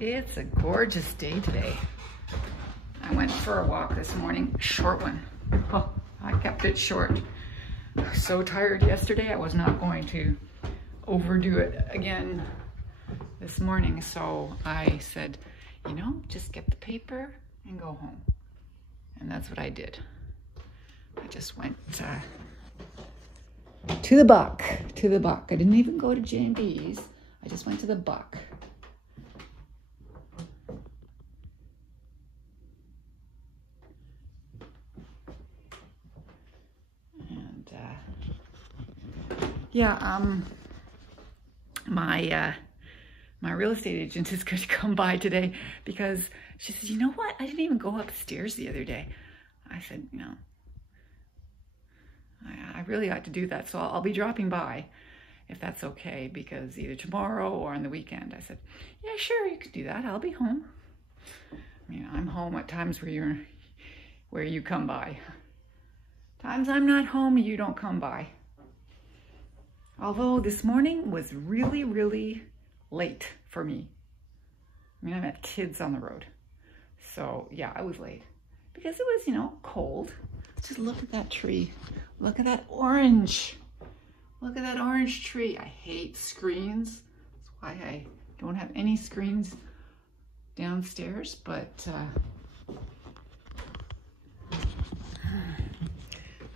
It's a gorgeous day today. I went for a walk this morning, a short one. Oh, I kept it short. I was so tired yesterday, I was not going to overdo it again this morning. So I said, you know, just get the paper and go home. And that's what I did. I just went to the Buck. I didn't even go to J&B's. I just went to the Buck. And my real estate agent is going to come by today because she says, you know what? I didn't even go upstairs the other day. I said, you know, I really ought to do that. So I'll be dropping by if that's okay, because either tomorrow or on the weekend. I said, yeah, sure, you could do that. I'll be home. I mean, I'm home at times where you come by. Times I'm not home, you don't come by. Although this morning was really, really late for me. I mean, I met kids on the road. So yeah, I was late because it was, you know, cold. Just look at that tree. Look at that orange. Look at that orange tree. I hate screens. That's why I don't have any screens downstairs, but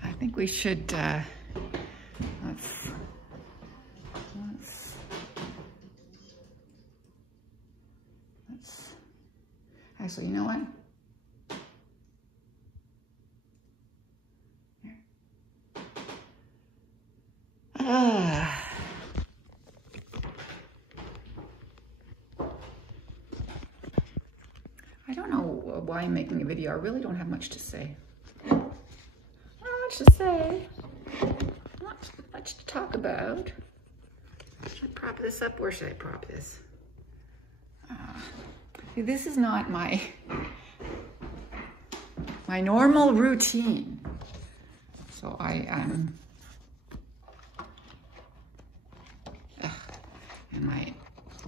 I think we should, let's actually, you know what? I don't know why I'm making a video. I really don't have much to say. Not much to say. Not much to talk about. Should I prop this up? Where should I prop this? This is not my normal routine. So and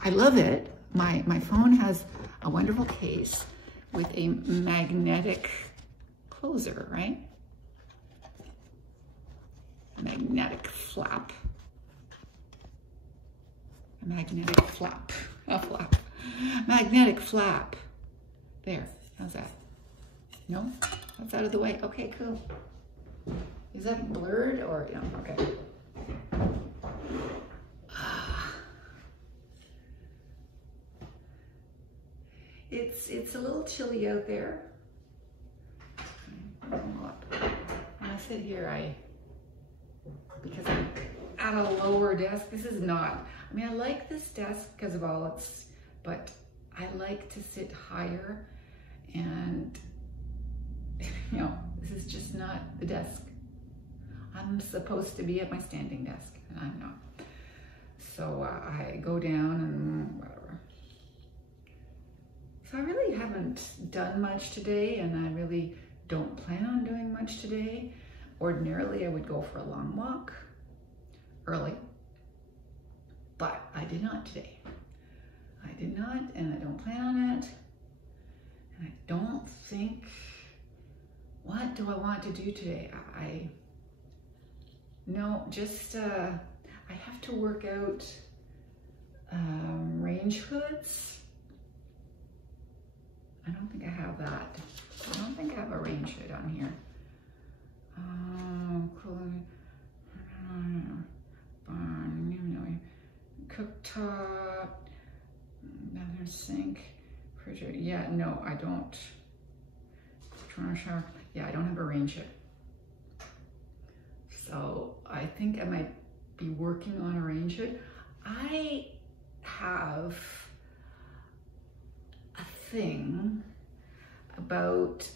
I love it. My phone has a wonderful case with a magnetic closer, right? Magnetic flap. A magnetic flap. A flap. Magnetic flap. There. How's that? No? That's out of the way. Okay, cool. Is that blurred or no? Okay. It's a little chilly out there. When I sit here, because I'm at a lower desk, this is not, I mean, I like this desk because of all its, but I like to sit higher, and you know, this is just not the desk. I'm supposed to be at my standing desk, and I'm not. So I go down and whatever. So I really haven't done much today, and I really don't plan on doing much today. Ordinarily, I would go for a long walk early, but I did not today. I did not, and I don't plan on it. And I don't think, what do I want to do today? No, just, I have to work out range hoods. I don't think I have that. I don't think I have a range hood on here. Cooktop, bathroom sink, refrigerator. Yeah, no, I don't. Shower. Yeah, I don't have a range hood. So I think I might be working on a range hood. I have a thing about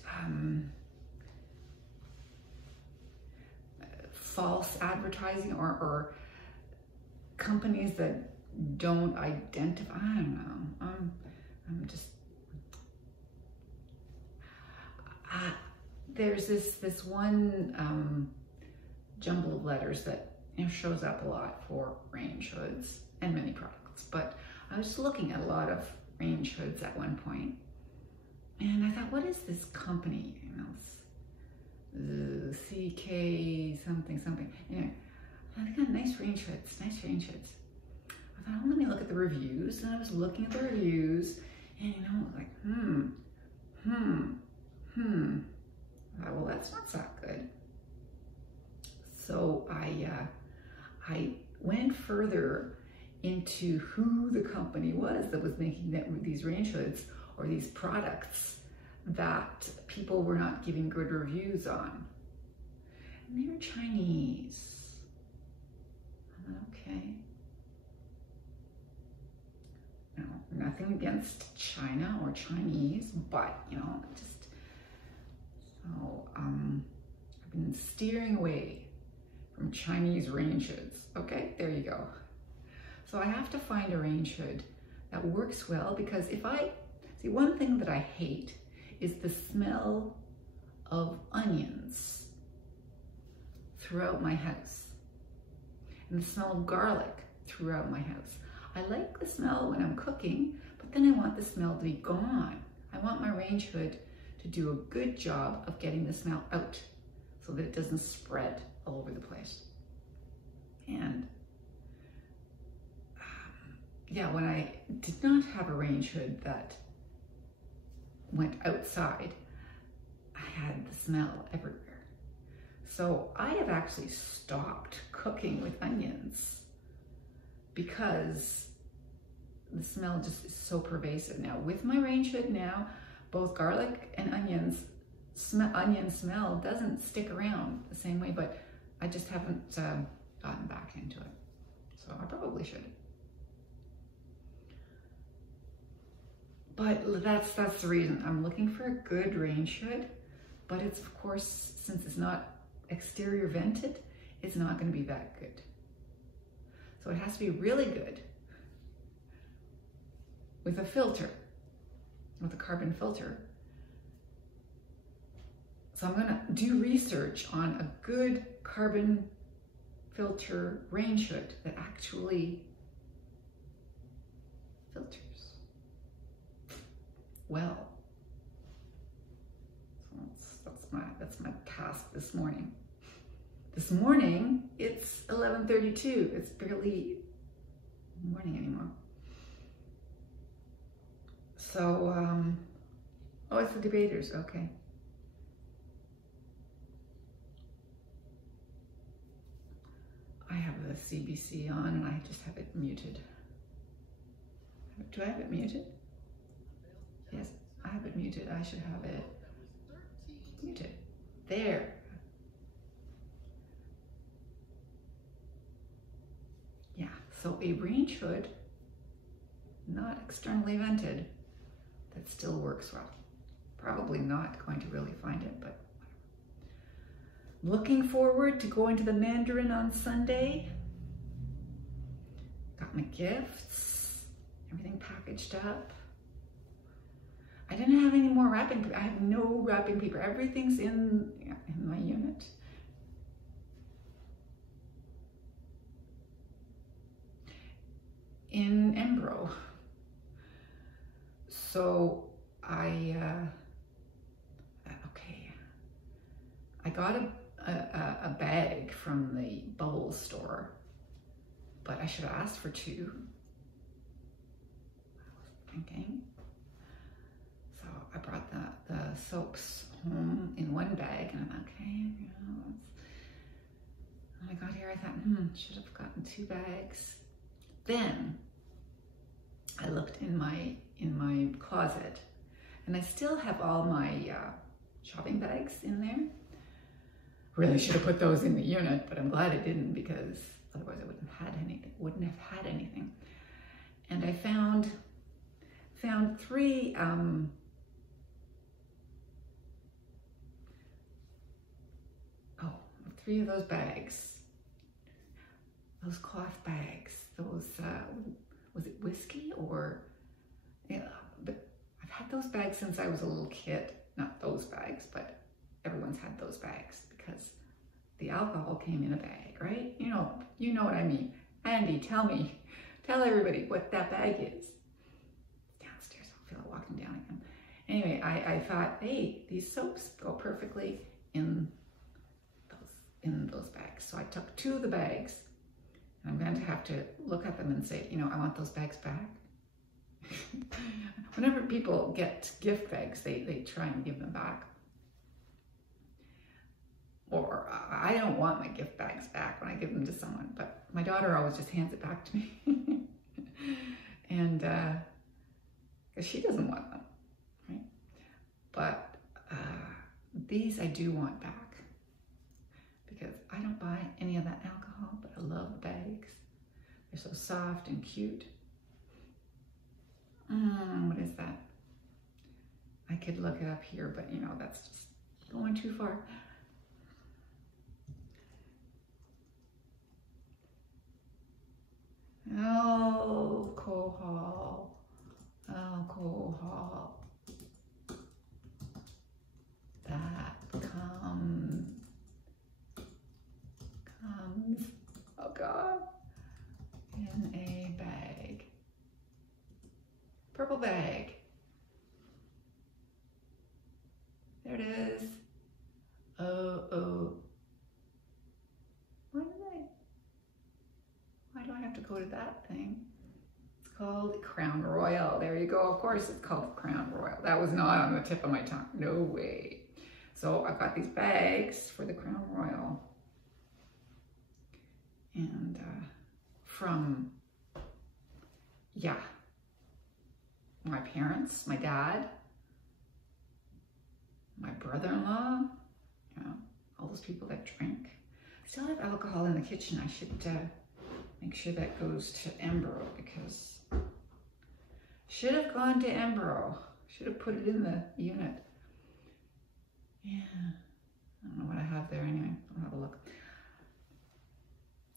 false advertising or companies that don't identify. I don't know. I'm just. There's this one jumble of letters that shows up a lot for range hoods and many products. But I was looking at a lot of range hoods at one point. And I thought, what is this company? You know, CK something, something. Anyway, I got nice range hoods, nice range hoods. I thought, oh, let me look at the reviews. And I was looking at the reviews, and you know, like, I thought, well, that's not that good. So I went further into who the company was that was making these range hoods or these products that people were not giving good reviews on. And they were Chinese. I'm like, okay. No, nothing against China or Chinese, but you know, just so I've been steering away from Chinese range hoods. Okay, there you go. So I have to find a range hood that works well, because if I see, one thing that I hate is the smell of onions throughout my house and the smell of garlic throughout my house. I like the smell when I'm cooking, but then I want the smell to be gone. I want my range hood to do a good job of getting the smell out so that it doesn't spread all over the place. And yeah, when I did not have a range hood that went outside, I had the smell everywhere. So I have actually stopped cooking with onions because the smell just is so pervasive now. With my range hood now, both garlic and onion smell doesn't stick around the same way, but I just haven't gotten back into it. So I probably should. But that's the reason I'm looking for a good range hood, but it's, of course, since it's not exterior vented, it's not going to be that good. So it has to be really good with a filter, with a carbon filter. So I'm going to do research on a good carbon filter range hood that actually filters well. So that's my task this morning. This morning, it's 11:32. It's barely morning anymore. So, oh, it's the debaters, okay. I have the CBC on and I just have it muted. Do I have it muted? Yes, I have it muted. I should have it muted. There. Yeah, so a range hood, not externally vented, that still works well. Probably not going to really find it, but looking forward to going to the Mandarin on Sunday. Got my gifts, everything packaged up. I didn't have any more wrapping paper. I have no wrapping paper. Everything's in my unit. In Embro. So I got a bag from the Bubbles store, but I should have asked for two. I was thinking. So I brought the soaps home in one bag, and I'm okay, you know. When I got here, I thought, should have gotten 2 bags. Then I looked in my closet, and I still have all my shopping bags in there. Really should have put those in the unit, but I'm glad I didn't, because otherwise I wouldn't have had anything. And I found 3 3 of those bags, those cloth bags, those was it whiskey or, yeah, but I've had those bags since I was a little kid. Not those bags, but everyone's had those bags because the alcohol came in a bag, right? You know what I mean. Andy, tell everybody what that bag is. feel like walking down again. Anyway, I thought, hey, these soaps go perfectly in those bags. So I took 2 of the bags, and I'm going to have to look at them and say, you know, I want those bags back. Whenever people get gift bags, they try and give them back. Or I don't want my gift bags back when I give them to someone, but my daughter always just hands it back to me. And because she doesn't want them, right? But these I do want back because I don't buy any of that alcohol, but I love the bags. They're so soft and cute. What is that? I could look it up here, but you know, that's just going too far. Alcohol. That comes, oh God, in a bag. Purple bag. There it is. Oh. Why do I have to go to that thing? It's called Crown Royal. There you go. Of course it's called Crown Royal. That was not on the tip of my tongue. No way. So I've got these bags for the Crown Royal. And from, yeah, my parents, my dad, my brother-in-law, you know, all those people that drink. I still have alcohol in the kitchen. I should make sure that goes to Embro, because should have gone to Embro. Should have put it in the unit. Yeah, I don't know what I have there anyway. I'll have a look.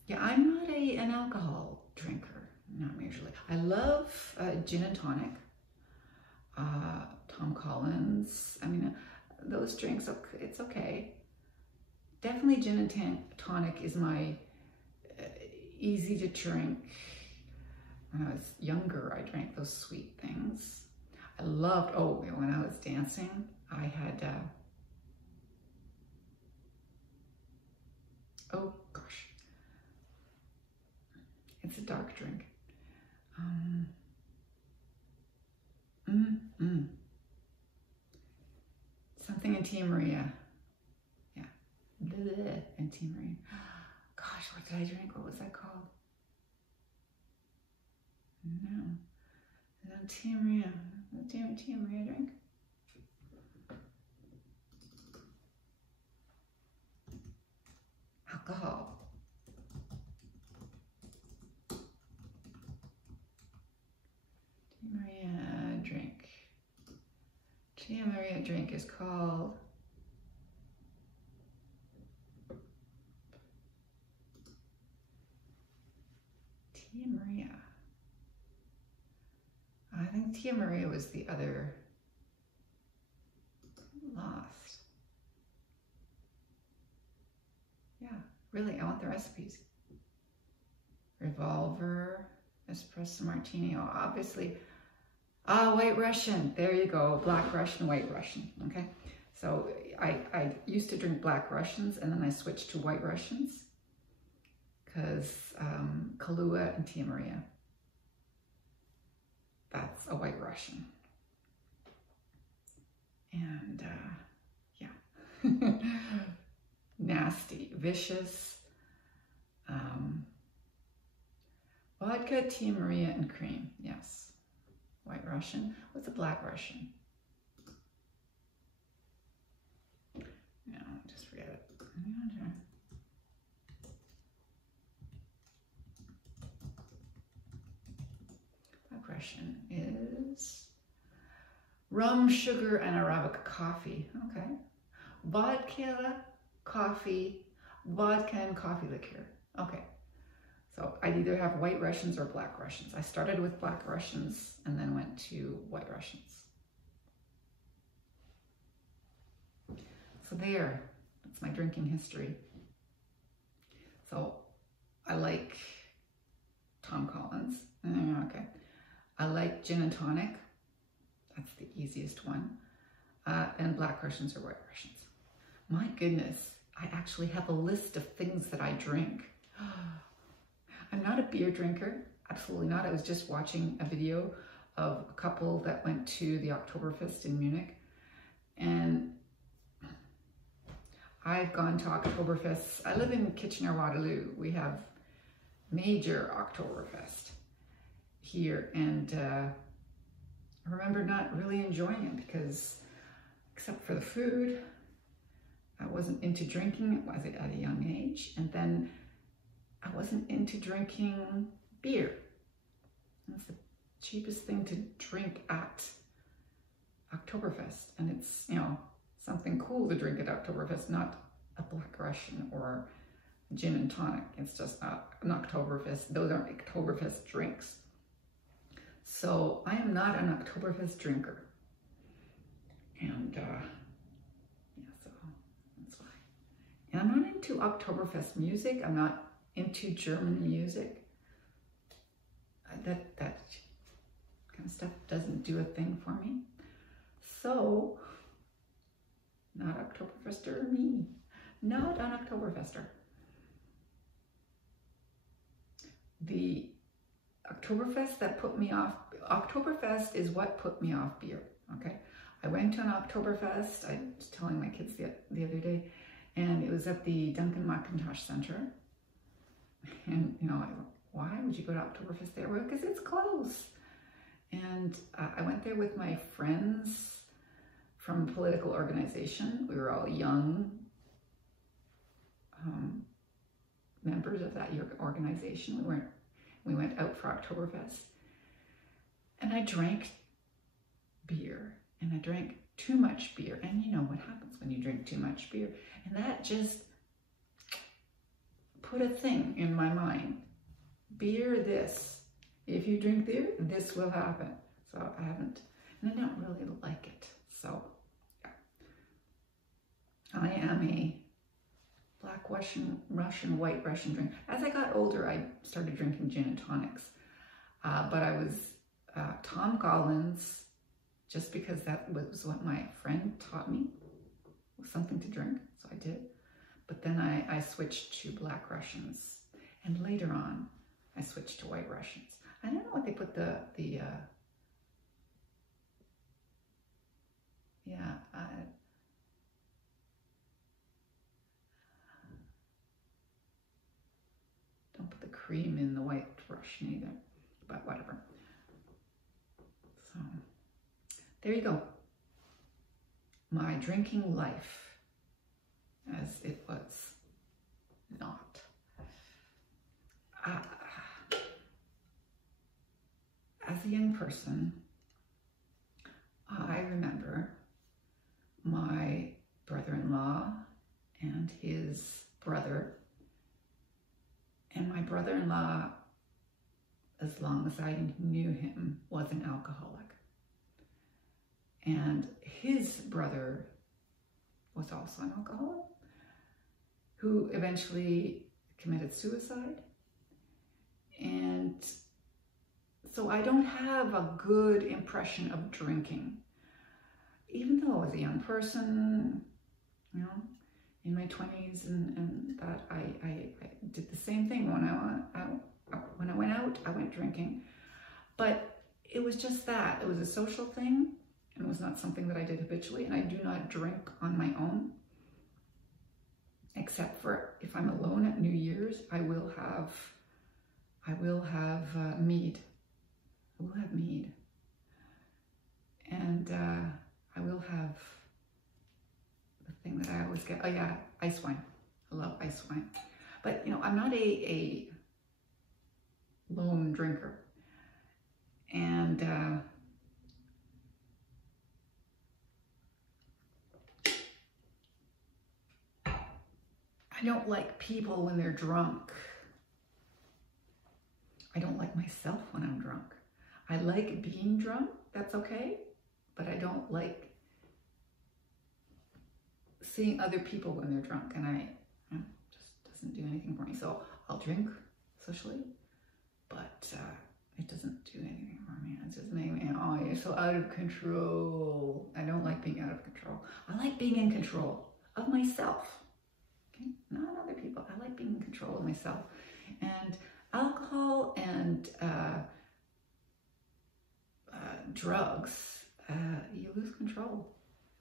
Yeah, I'm not an alcohol drinker, not majorly. I love gin and tonic, Tom Collins. I mean, those drinks, it's okay. Definitely gin and tonic is my easy to drink. When I was younger, I drank those sweet things. I loved, oh, when I was dancing, I had, oh gosh, it's a dark drink. Something in Tia Maria. Yeah, and Tia Maria. Gosh, what did I drink? What was that called? No. Tia Maria. Tia Maria drink? Alcohol. Tia Maria drink. Tia Maria drink is called Tia Maria. I think Tia Maria was the other lost. Yeah, really, I want the recipes. Revolver, espresso martini, oh, obviously. White Russian, there you go, Black Russian, White Russian, okay? So I used to drink Black Russians, and then I switched to White Russians because Kahlua and Tia Maria, that's a White Russian. And yeah, nasty, vicious, vodka, Tia Maria, and cream, yes. White Russian. What's a Black Russian? No, just forget it. Black Russian is rum, sugar, and Arabica coffee. Okay. Vodka, coffee, vodka, and coffee liqueur. Okay. So I'd either have White Russians or Black Russians. I started with Black Russians and then went to White Russians. So there, that's my drinking history. So I like Tom Collins. Okay. I like gin and tonic. That's the easiest one. And Black Russians or White Russians. My goodness, I actually have a list of things that I drink. I'm not a beer drinker, absolutely not. I was just watching a video of a couple that went to the Oktoberfest in Munich, and I've gone to Oktoberfest. I live in Kitchener-Waterloo. We have major Oktoberfest here, and I remember not really enjoying it because, except for the food, I wasn't into drinking at a young age, and then I wasn't into drinking beer. That's the cheapest thing to drink at Oktoberfest, and it's, you know, something cool to drink at Oktoberfest, not a Black Russian or gin and tonic. It's just not an Oktoberfest. Those aren't Oktoberfest drinks. So I am not an Oktoberfest drinker, and yeah, so that's why. And I'm not into Oktoberfest music. I'm not into German music. That kind of stuff doesn't do a thing for me. So, not Oktoberfester me. Not an Oktoberfester. The Oktoberfest that put me off, Oktoberfest is what put me off beer, okay? I went to an Oktoberfest, I was telling my kids the other day, and it was at the Duncan McIntosh Center. And, you know, why would you go to Oktoberfest there? Well, because it's close. And I went there with my friends from a political organization. We were all young members of that organization. We went out for Oktoberfest. And I drank beer. And I drank too much beer. And you know what happens when you drink too much beer. And that just put a thing in my mind. Beer this. If you drink beer, this will happen. So I haven't, and I don't really like it. So yeah. I am a Black Russian, White Russian drink. As I got older, I started drinking gin and tonics. But I was Tom Collins, just because that was what my friend taught me, was something to drink, so I did. But then I switched to Black Russians, and later on, I switched to White Russians. I don't know what they put don't put the cream in the White Russian either, but whatever. So, there you go. My drinking life as it was not. As a young person, I remember my brother-in-law and his brother, and my brother-in-law, as long as I knew him, was an alcoholic. And his brother was also an alcoholic, who eventually committed suicide. And so I don't have a good impression of drinking, even though I was a young person, you know, in my 20s, and that I did the same thing when I went out, I went drinking. But it was just that. It was a social thing, and it was not something that I did habitually, and I do not drink on my own, except for if I'm alone at New Year's. I will have mead. I will have mead. And I will have the thing that I always get. Oh yeah, ice wine. I love ice wine. But, you know, I'm not a lone drinker. And I don't like people when they're drunk. I don't like myself when I'm drunk. I like being drunk, that's okay, but I don't like seeing other people when they're drunk, and it just doesn't do anything for me. So I'll drink socially, but it doesn't do anything for me. It's just making me, oh, so out of control. I don't like being out of control. I like being in control of myself. Okay, not other people. I like being in control of myself. And alcohol and drugs, you lose control.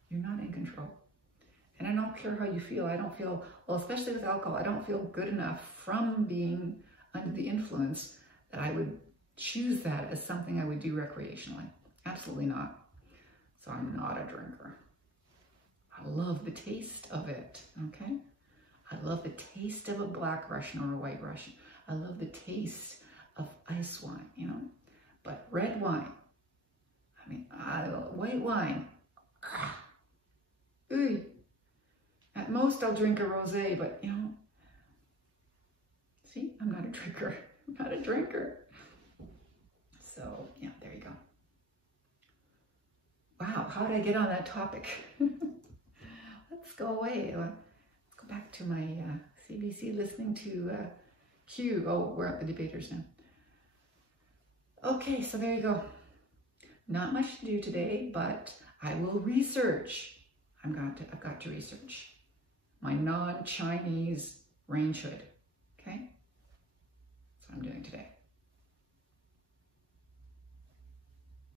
You're not in control. And I don't care how you feel. I don't feel, well, especially with alcohol, I don't feel good enough from being under the influence that I would choose that as something I would do recreationally. Absolutely not. So I'm not a drinker. I love the taste of it, okay? I love the taste of a black Russian or a white Russian. I love the taste of ice wine, you know? But red wine, I mean, white wine, ooh. At most I'll drink a rosé, but you know, see, I'm not a drinker. I'm not a drinker. So yeah, there you go. Wow, how did I get on that topic? Let's go away. Let's go back to my CBC listening to Q. Oh, we're at the debaters now. Okay, so there you go. Not much to do today, but I will research. I've got to research my non-Chinese range hood. Okay, that's what I'm doing today.